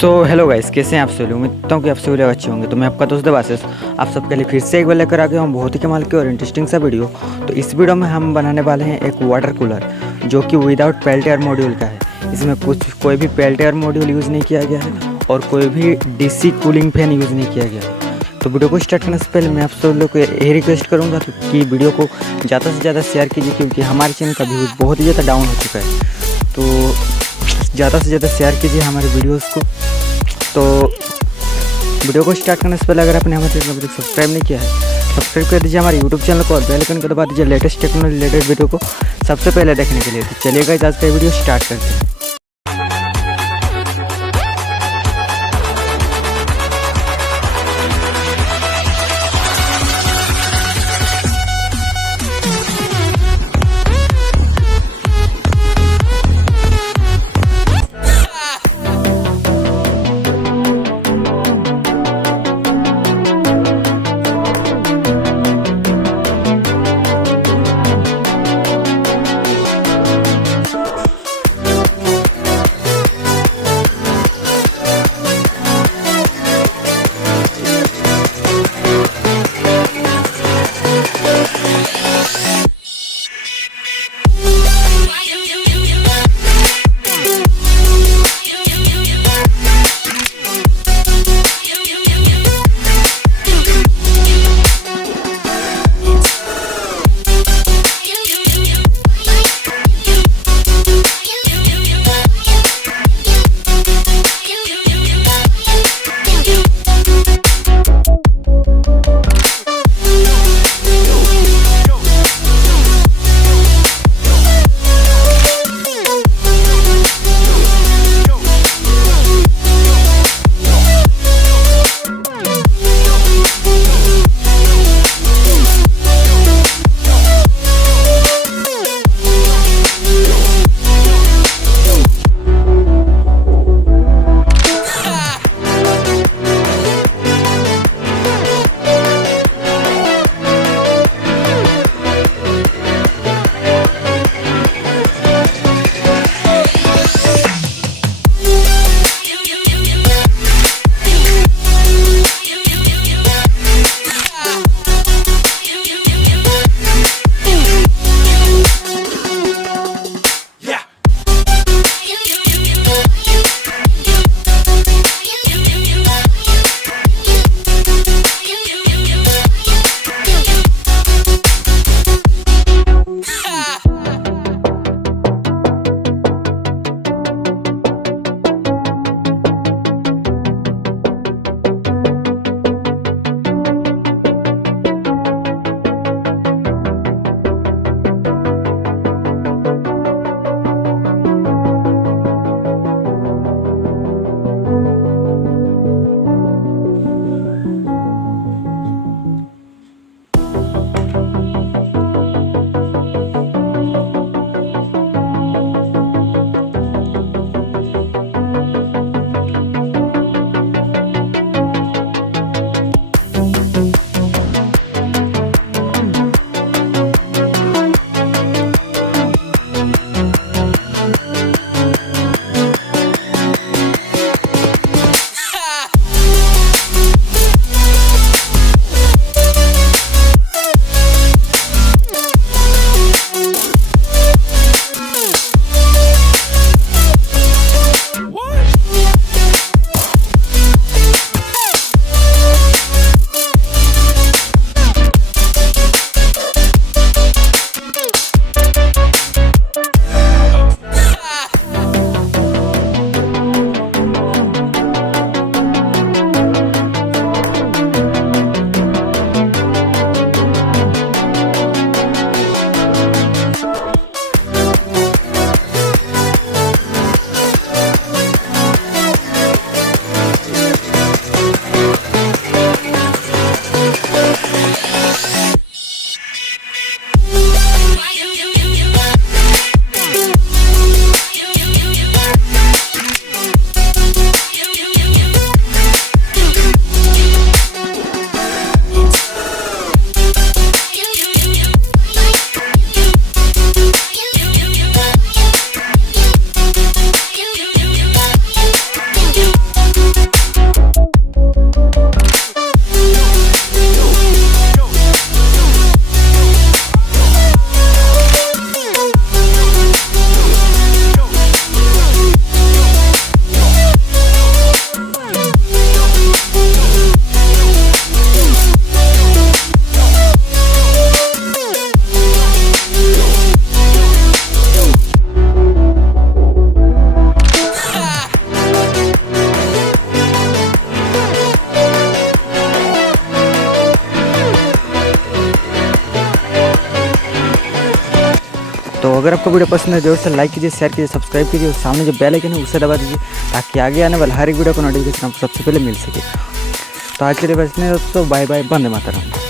Hello guys, कैसे हैं आप सभी। उम्मीद करता हूँ कि आप सभी लोग अच्छे होंगे। तो मैं आपका दोस्त देवाशीष आप सबके लिए फिर से एक बार लेकर आ गया हूँ बहुत ही कमाल की और इंटरेस्टिंग सा वीडियो। तो इस वीडियो में हम बनाने वाले हैं एक वाटर कूलर जो कि विदाउट पेल्टियर मॉड्यूल का है। इसमें कोई भी पेल्टियर मॉड्यूल यूज़ नहीं किया गया है और कोई भी डीसी कूलिंग फैन यूज़ नहीं किया गया है। तो वीडियो को स्टार्ट करने से पहले मैं आप सब लोग को यही रिक्वेस्ट करूँगा कि वीडियो को ज़्यादा से ज़्यादा शेयर कीजिए, क्योंकि हमारे चैनल का व्यूज़ बहुत ही ज़्यादा डाउन हो चुका है। तो ज़्यादा से ज़्यादा शेयर कीजिए हमारे वीडियोज़ को। तो वीडियो को स्टार्ट करने से पहले अगर आपने हमारे चैनल को सब्सक्राइब नहीं किया है, सब्सक्राइब कर दीजिए हमारे यूट्यूब चैनल को और बेल आइकन को दबा दीजिए लेटेस्ट टेक्नोलॉजी रिलेटेड वीडियो को सबसे पहले देखने के लिए। तो चलिए गाइस, आज का वीडियो स्टार्ट करते हैं। अगर आपको वीडियो पसंद है जरूर से लाइक कीजिए, शेयर कीजिए, सब्सक्राइब कीजिए और सामने जो बेल आइकन है उसे दबा दीजिए ताकि आगे आने वाला हर एक वीडियो को नोटिफिकेशन आपको सबसे पहले मिल सके। तो आज के लिए बस इतना ही दोस्तों, बाय बाय, वंदे मातरम।